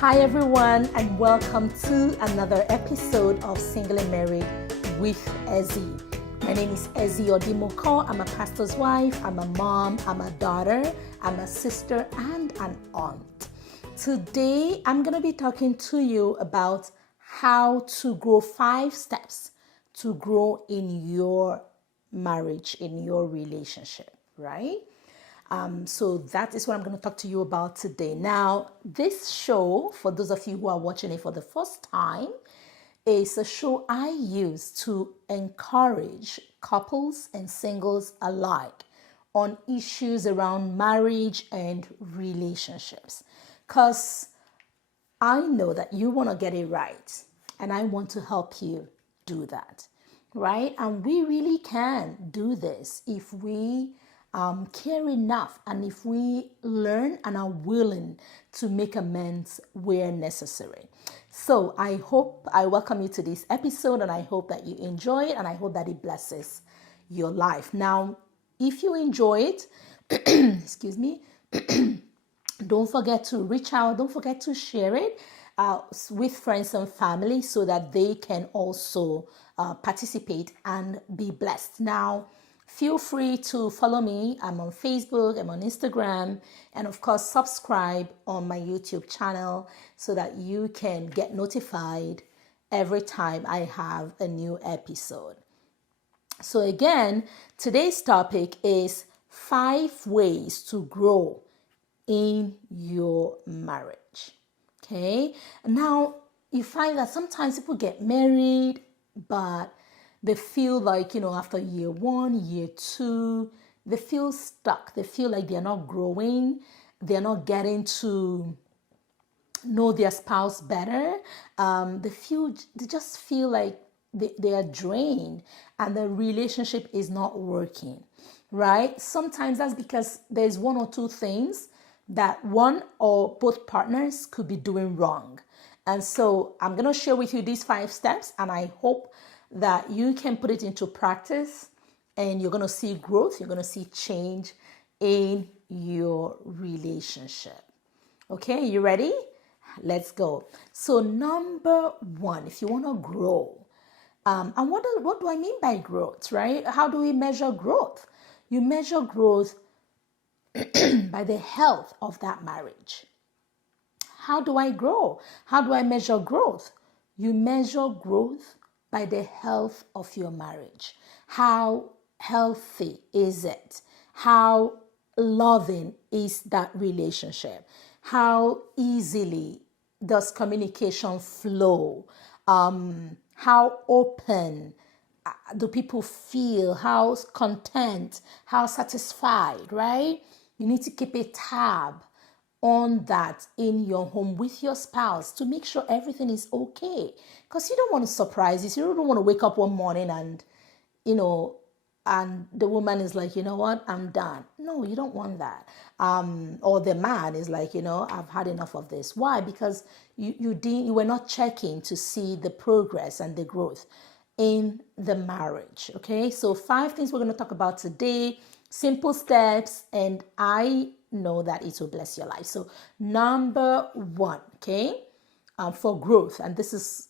Hi everyone, and welcome to another episode of Single and Married with Ezzy. My name is Ezzy Odimoko. I'm a pastor's wife, I'm a mom, I'm a daughter, I'm a sister, and an aunt. Today, I'm going to be talking to you about how to grow 5 steps to grow in your marriage, in your relationship, right? So that is what I'm going to talk to you about today. Now, this show, for those of you who are watching it for the first time, is a show I use to encourage couples and singles alike on issues around marriage and relationships. Because I know that you want to get it right, and I want to help you do that, right? And we really can do this if we care enough and if we learn and are willing to make amends where necessary. So I welcome you to this episode, and I hope that you enjoy it, and I hope that it blesses your life. Now, if you enjoy it, excuse me, don't forget to reach out. Don't forget to share it with friends and family so that they can also participate and be blessed. Now, feel free to follow me. I'm on Facebook, I'm on Instagram, and of course, subscribe on my YouTube channel so that you can get notified every time I have a new episode. So again, today's topic is 5 ways to grow in your marriage. Okay. Now, you find that sometimes people get married, but they feel like, after year 1, year 2, they feel stuck. They feel like they're not growing. They're not getting to know their spouse better. They just feel like they are drained and the relationship is not working, right? Sometimes that's because there's 1 or 2 things that one or both partners could be doing wrong. And so I'm going to share with you these 5 steps, and I hope that you can put it into practice and you're going to see growth, you're going to see change in your relationship. Okay, you ready? Let's go. So number 1, if you want to grow, and what do I mean by growth, right? How do we measure growth? You measure growth by the health of that marriage. How do I grow? How do I measure growth? You measure growth by the health of your marriage. How healthy is it? How loving is that relationship? How easily does communication flow? How open do people feel? How content? How satisfied, right? You need to keep a tab on that in your home with your spouse to make sure everything is okay. Because you don't want to surprise you. You don't want to wake up one morning and, and the woman is like, you know what, I'm done. No, you don't want that. Or the man is like, I've had enough of this. Why? Because you were not checking to see the progress and the growth in the marriage. Okay, so 5 things we're going to talk about today, simple steps, and I know that it will bless your life. So number 1, okay, for growth, and this is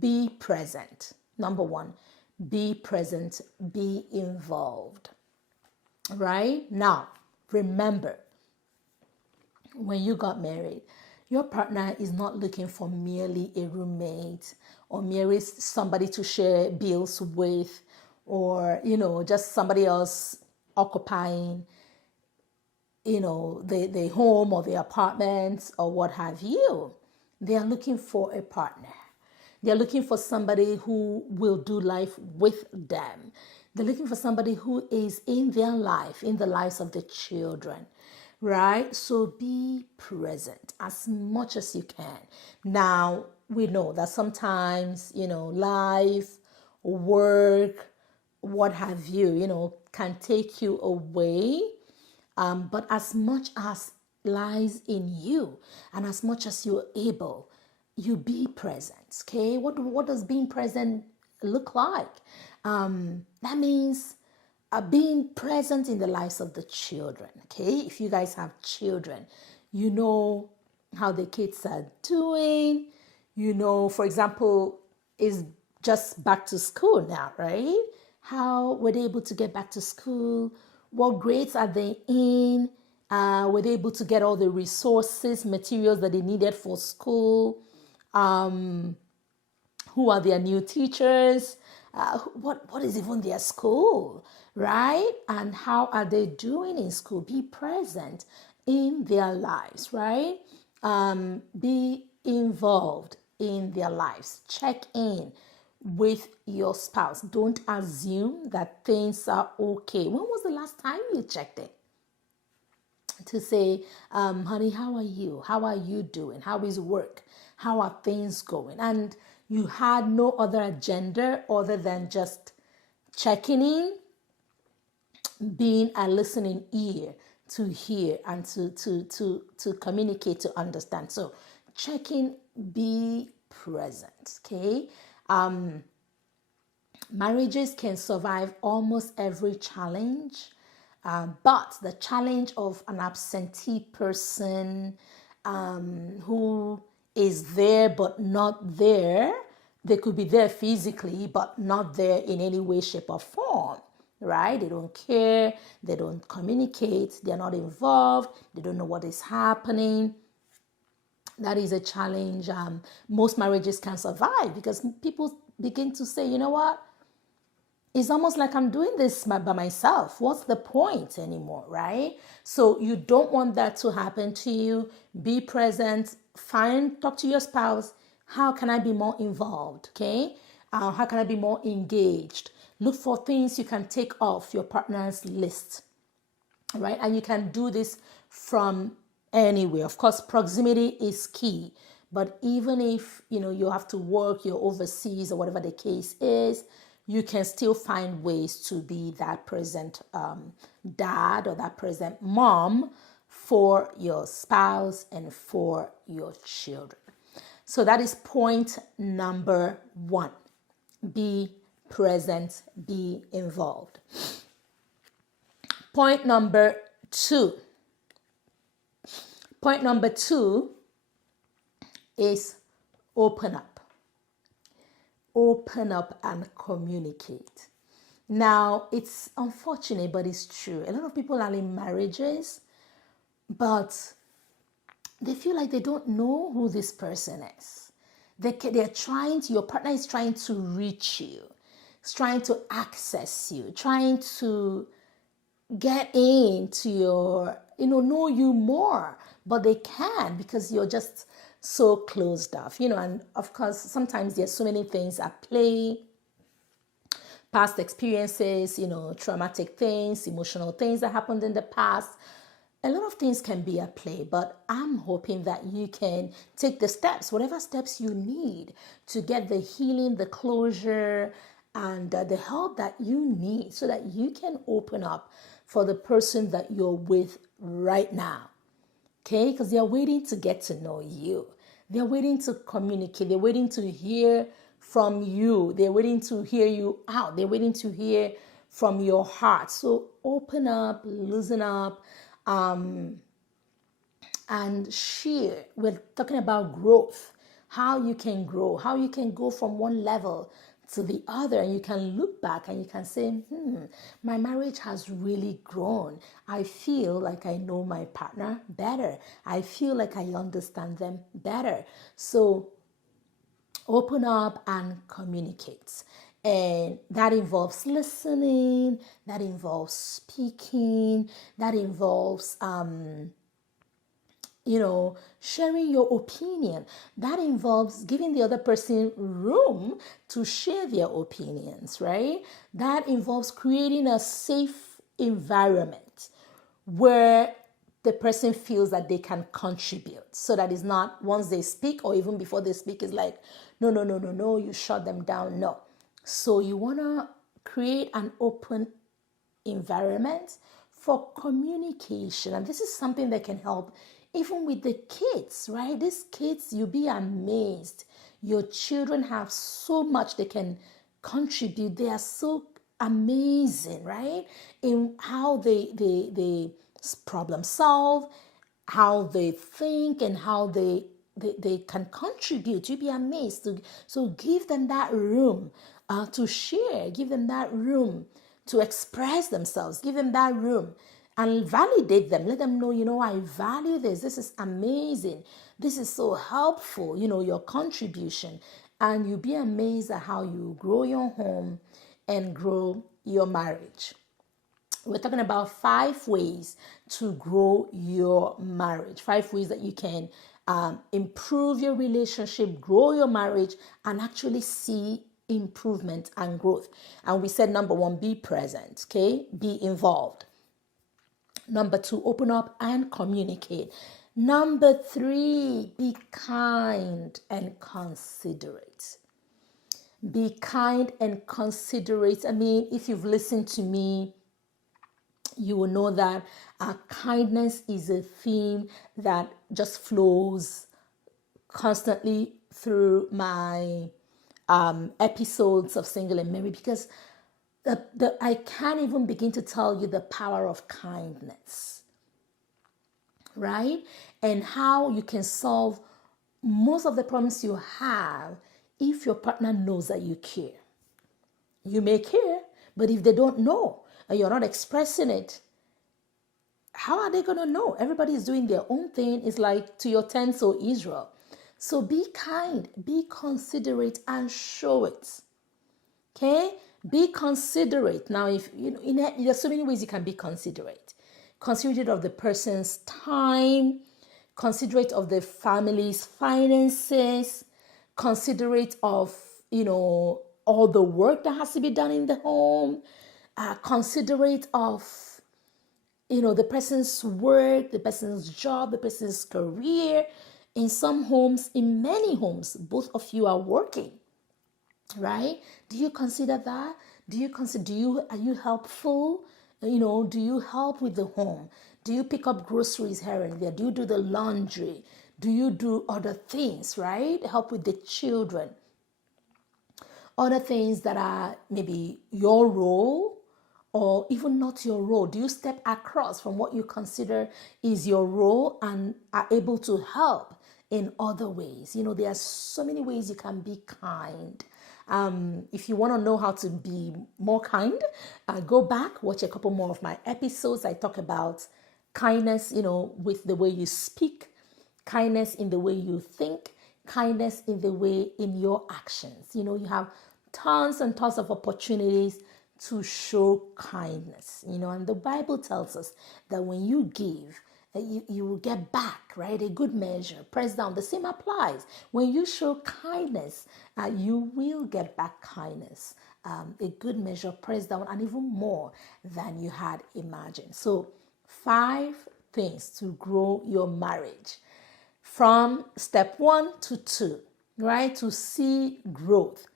be present. Number 1, be present, be involved. Right? Now, remember, when you got married, your partner is not looking for merely a roommate or merely somebody to share bills with, or, just somebody else occupying, the home or the apartment or what have you. They are looking for a partner. They're looking for somebody who will do life with them. They're looking for somebody who is in their life, in the lives of the children, right? So be present as much as you can. Now, we know that sometimes, life, work, what have you, can take you away. But as much as lies in you and as much as you're able, you be present. Okay, what does being present look like? That means being present in the lives of the children. Okay, if you guys have children, how the kids are doing. For example, is just back to school now, right? How were they able to get back to school? What grades are they in? Were they able to get all the resources, materials that they needed for school? Who are their new teachers? What is even their school, right? And how are they doing in school? Be present in their lives, right? Be involved in their lives. Check in with your spouse. Don't assume that things are okay. When was the last time you checked in? To say, honey, how are you? How are you doing? How is work? How are things going? And you had no other agenda other than just checking in, being a listening ear to hear and to communicate, to understand. So check in, be present, okay? Marriages can survive almost every challenge, but the challenge of an absentee person who is there but not there, they could be there physically but not there in any way, shape, or form, right? They don't care, they don't communicate, they're not involved, they don't know what is happening. That is a challenge. Most marriages can survive because people begin to say, you know what? It's almost like I'm doing this by myself. What's the point anymore, right? So you don't want that to happen to you. Be present. Talk to your spouse. How can I be more involved, okay? How can I be more engaged? Look for things you can take off your partner's list, right? And you can do this from anywhere. Of course, proximity is key. But even if, you have to work, you're overseas or whatever the case is, you can still find ways to be that present dad or that present mom for your spouse and for your children. So that is point number 1. Be present, be involved. Point number 2. Point number 2 is open up. Open up and communicate. Now, it's unfortunate, but it's true. A lot of people are in marriages, but they feel like they don't know who this person is. Your partner is trying to reach you. It's trying to access you, trying to get into your, know you more, but they can't because you're just so closed off, and of course, sometimes there's so many things at play, past experiences, traumatic things, emotional things that happened in the past. A lot of things can be at play, but I'm hoping that you can take the steps, whatever steps you need to get the healing, the closure, and the help that you need so that you can open up for the person that you're with right now. Okay, because they're waiting to get to know you. They're waiting to communicate. They're waiting to hear from you. They're waiting to hear you out. They're waiting to hear from your heart. So open up, loosen up, and share. We're talking about growth, how you can grow, how you can go from one level to the other, and you can look back and you can say, my marriage has really grown. I feel like I know my partner better. I feel like I understand them better. So open up and communicate. And that involves listening, that involves speaking, that involves sharing your opinion. That involves giving the other person room to share their opinions, right? That involves creating a safe environment where the person feels that they can contribute. So that is not once they speak or even before they speak is like, no, you shut them down. No. So you want to create an open environment for communication. And this is something that can help even with the kids, right? These kids, you'll be amazed. Your children have so much they can contribute. They are so amazing, right? In how they problem solve, how they think and how they can contribute. You'll be amazed. So give them that room to share. Give them that room to express themselves. Give them that room and validate them. Let them know, I value this. This is amazing. This is so helpful, your contribution. And you'll be amazed at how you grow your home and grow your marriage. We're talking about 5 ways to grow your marriage. 5 ways that you can improve your relationship, grow your marriage, and actually see improvement and growth. And we said, number 1, be present, okay? Be involved. Number 2, open up and communicate. Number 3, be kind and considerate. Be kind and considerate. I mean, if you've listened to me, you will know that kindness is a theme that just flows constantly through my episodes of Single and Married, because I can't even begin to tell you the power of kindness, right? And how you can solve most of the problems you have if your partner knows that you care. You may care, but if they don't know and you're not expressing it, how are they going to know? Everybody is doing their own thing. It's like to your tent, so Israel. So be kind, be considerate, and show it. Okay? Be considerate. Now, if there's so many ways you can be considerate. Considerate of the person's time, considerate of the family's finances, considerate of, all the work that has to be done in the home, considerate of, the person's work, the person's job, the person's career. In some homes, in many homes, both of you are working, right? Do you consider that? Are you helpful? Do you help with the home? Do you pick up groceries here and there? Do you do the laundry? Do you do other things, right? Help with the children. Other things that are maybe your role or even not your role. Do you step across from what you consider is your role and are able to help in other ways? There are so many ways you can be kind. If you want to know how to be more kind, go back, watch a couple more of my episodes. I talk about kindness, with the way you speak, kindness in the way you think, kindness in the way in your actions. You have tons and tons of opportunities to show kindness, and the Bible tells us that when you give, you will get back, right? A good measure, pressed down. The same applies. When you show kindness, you will get back kindness. A good measure, pressed down, and even more than you had imagined. So 5 things to grow your marriage from step 1 to 2, right? To see growth.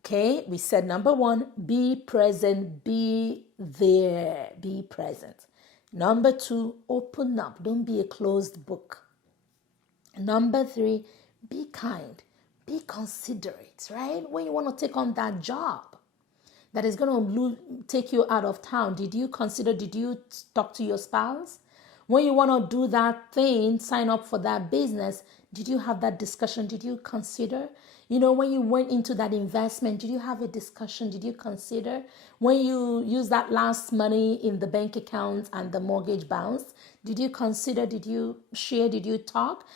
Okay, we said number 1, be present, be there, be present. Number 2, open up, don't be a closed book. Number 3, be kind, be considerate, right? When you want to take on that job that is going to take you out of town, did you talk to your spouse? When you want to do that thing, sign up for that business, did you have that discussion? Did you consider? When you went into that investment, did you have a discussion? Did you consider? When you use that last money in the bank account and the mortgage bounced, did you consider? Did you share? Did you talk?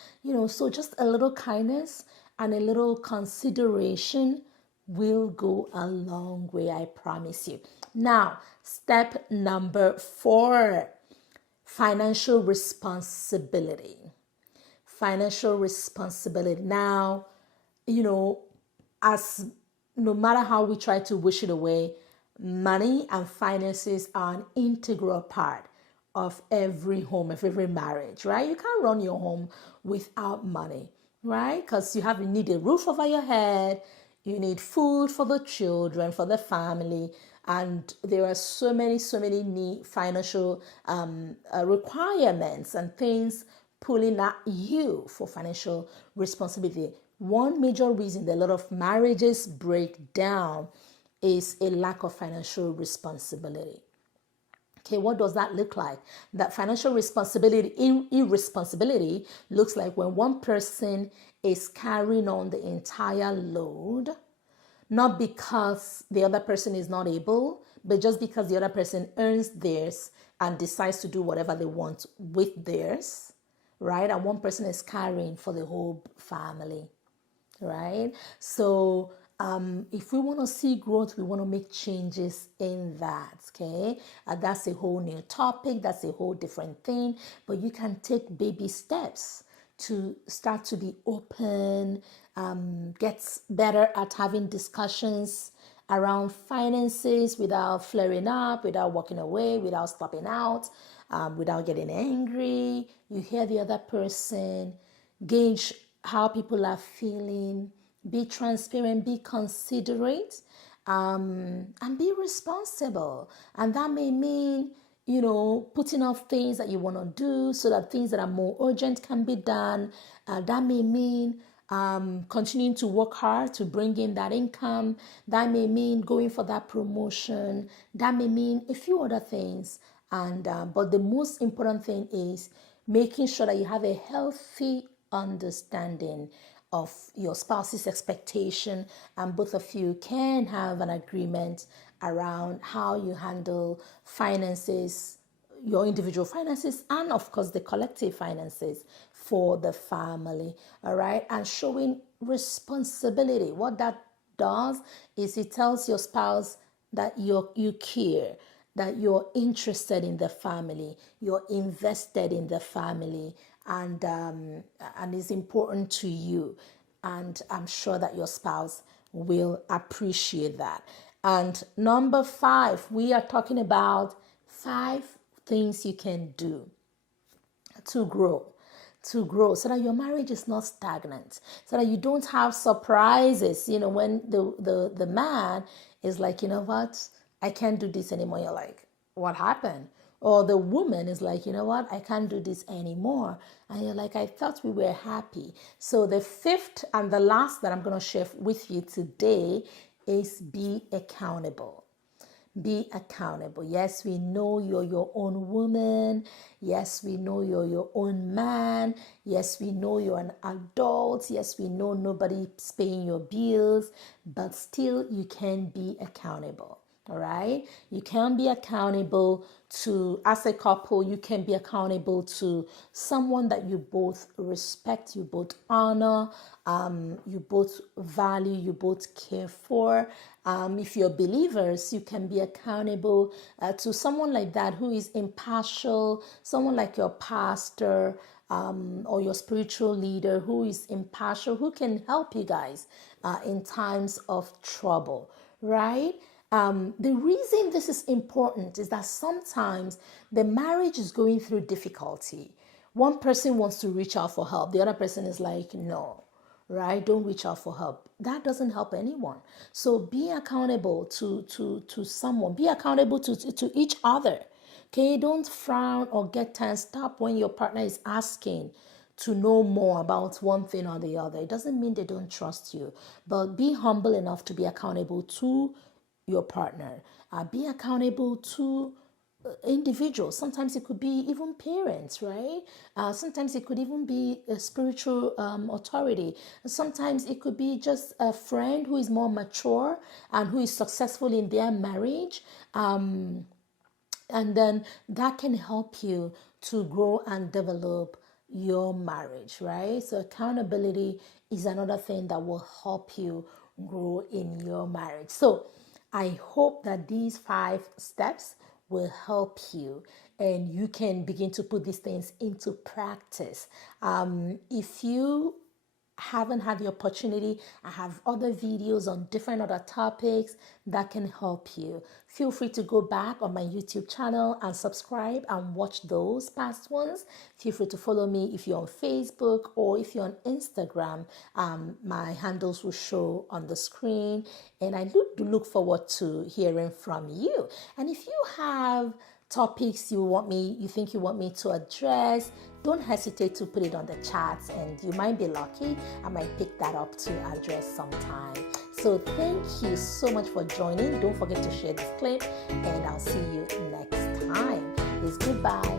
So just a little kindness and a little consideration will go a long way, I promise you. Now, step number 4, financial responsibility. Financial responsibility. Now, as no matter how we try to wish it away, money and finances are an integral part of every home, of every marriage, right? You can't run your home without money, right? Because you need a roof over your head, you need food for the children, for the family, and there are so many financial requirements and things pulling at you for financial responsibility. One major reason that a lot of marriages break down is a lack of financial responsibility. Okay, what does that look like? That financial responsibility, irresponsibility looks like when one person is carrying on the entire load, not because the other person is not able, but just because the other person earns theirs and decides to do whatever they want with theirs, right? And one person is carrying for the whole family, right? So if we want to see growth, we want to make changes in that, okay? That's a whole new topic. That's a whole different thing. But you can take baby steps to start to be open, get better at having discussions around finances without flaring up, without walking away, without stopping out, without getting angry. You hear the other person, gauge how people are feeling, be transparent, be considerate, and be responsible. And that may mean, putting off things that you want to do so that things that are more urgent can be done. That may mean continuing to work hard to bring in that income. That may mean going for that promotion. That may mean a few other things. And but the most important thing is making sure that you have a healthy understanding of your spouse's expectation, and both of you can have an agreement around how you handle finances, your individual finances, and of course the collective finances for the family. All right, and showing responsibility. What that does is it tells your spouse that you care, that you're interested in the family, you're invested in the family, and it's important to you. And I'm sure that your spouse will appreciate that. And number 5, we are talking about 5 things you can do to grow so that your marriage is not stagnant, so that you don't have surprises, when the man is like, what, I can't do this anymore. You're like, what happened? Or the woman is like, what, I can't do this anymore. And you're like, I thought we were happy. So the 5th and the last that I'm going to share with you today is be accountable. Be accountable. Yes, we know you're your own woman. Yes, we know you're your own man. Yes, we know you're an adult. Yes, we know nobody's paying your bills, but still you can be accountable. All right. You can be accountable to, as a couple, you can be accountable to someone that you both respect, you both honor, you both value, you both care for. If you're believers, you can be accountable to someone like that who is impartial, someone like your pastor, or your spiritual leader who is impartial, who can help you guys in times of trouble, right? The reason this is important is that sometimes the marriage is going through difficulty. One person wants to reach out for help. The other person is like, no, right? Don't reach out for help. That doesn't help anyone. So be accountable to someone. Be accountable to each other. Okay, don't frown or get tensed up when your partner is asking to know more about one thing or the other. It doesn't mean they don't trust you, but be humble enough to be accountable to your partner. Be accountable to individuals. Sometimes it could be even parents, right? Sometimes it could even be a spiritual authority. Sometimes it could be just a friend who is more mature and who is successful in their marriage. And then that can help you to grow and develop your marriage, right? So accountability is another thing that will help you grow in your marriage. So I hope that these 5 steps will help you and you can begin to put these things into practice. If you haven't had the opportunity, I have other videos on different other topics that can help you. Feel free to go back on my YouTube channel and subscribe and watch those past ones. Feel free to follow me if you're on Facebook or if you're on Instagram. My handles will show on the screen, and I do look forward to hearing from you. And if you have topics you think you want me to address, don't hesitate to put it on the chats, and you might be lucky. I might pick that up to address sometime. So thank you so much for joining. Don't forget to share this clip, and I'll see you next time. Goodbye.